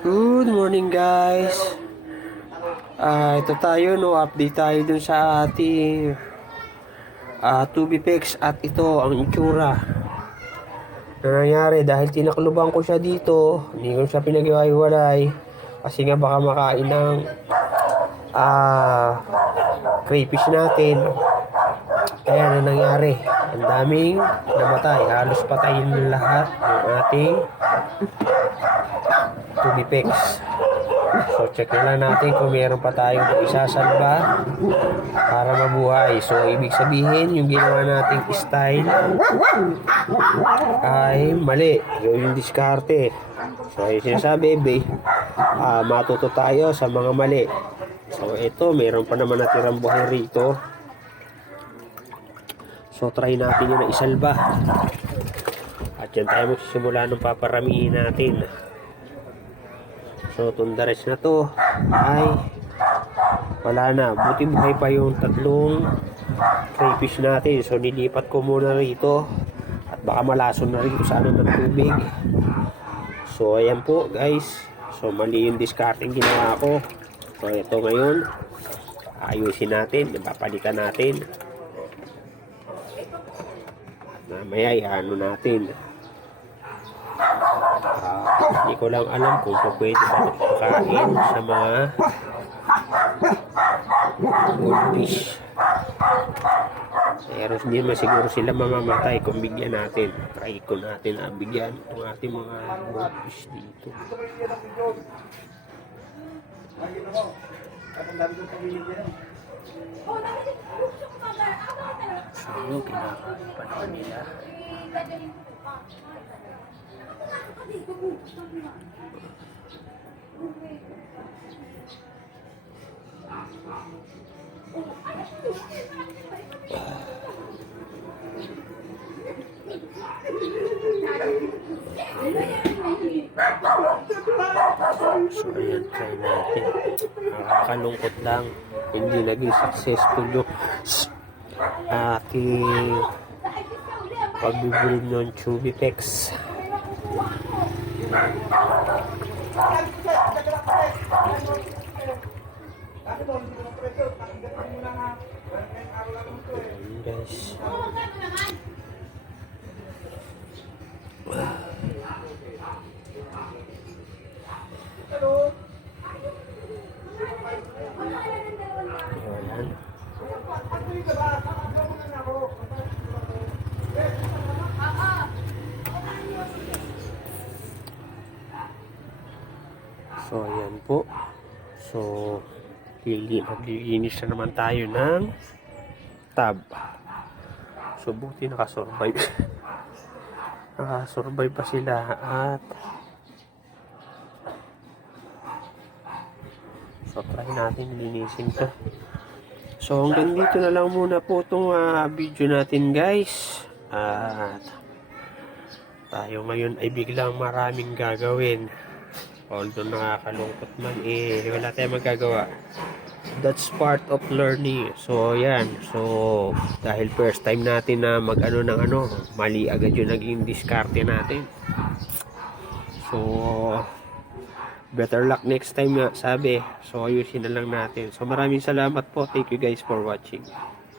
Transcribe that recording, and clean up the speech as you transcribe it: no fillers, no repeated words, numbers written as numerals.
Good morning guys. Ito tayo update tayo dun sa ating 2BPEX at ito ang itsura na nangyari dahil tinakluban ko siya dito. Hindi ko siya pinag-iwalay kasi nga baka makain ng crayfish natin. Kaya na nangyari, ang daming namatay, halos patayin lahat ng ating 2BPEX. So check na lang natin kung meron pa tayong isasalba para mabuhay. So ibig sabihin yung ginawa nating style ay mali, yung diskarte. So yung sinasabi, matuto tayo sa mga mali. So ito, meron pa naman natirang buhay rito. So try natin yun na isalba. At yan tayo magsisimula ng paparamihin natin. So tundares na to ay wala na. Buti buhay pa yung tatlong crayfish natin. So nilipat ko muna rito at baka malason na rin sa ano ng tubig. So ayan po guys. So mali yung discarding ginawa ko. So ito ngayon ayusin natin, papalitan natin. Mamaya ano natin. Hindi ko lang alam kung pwede ba pakain sa mga goldfish. Pero hindi naman siguro sila mamamatay kung bigyan natin. Try ko natin na bigyan ang ating mga goldfish dito. So yung kinakapan nila. So ayan, try natin. Nakakalungkot lang, hindi naging successful yung ating pag-build ng 2BPEX. Guys, ayan. So ayan po. So maglilinis na naman tayo ng tab. So buti nakasurvive. Nakasurvive pa sila at so try natin linisin to. So hanggang dito na lang muna po itong video natin guys. At tayo ngayon ay biglang maraming gagawin. Although nakakalungkot man, wala tayong magagawa. That's part of learning. So yan. So dahil first time natin na mag-ano ng mali agad yung naging diskarte natin. So better luck next time nga sabi. So ayusin na lang natin. So maraming salamat po. Thank you guys for watching.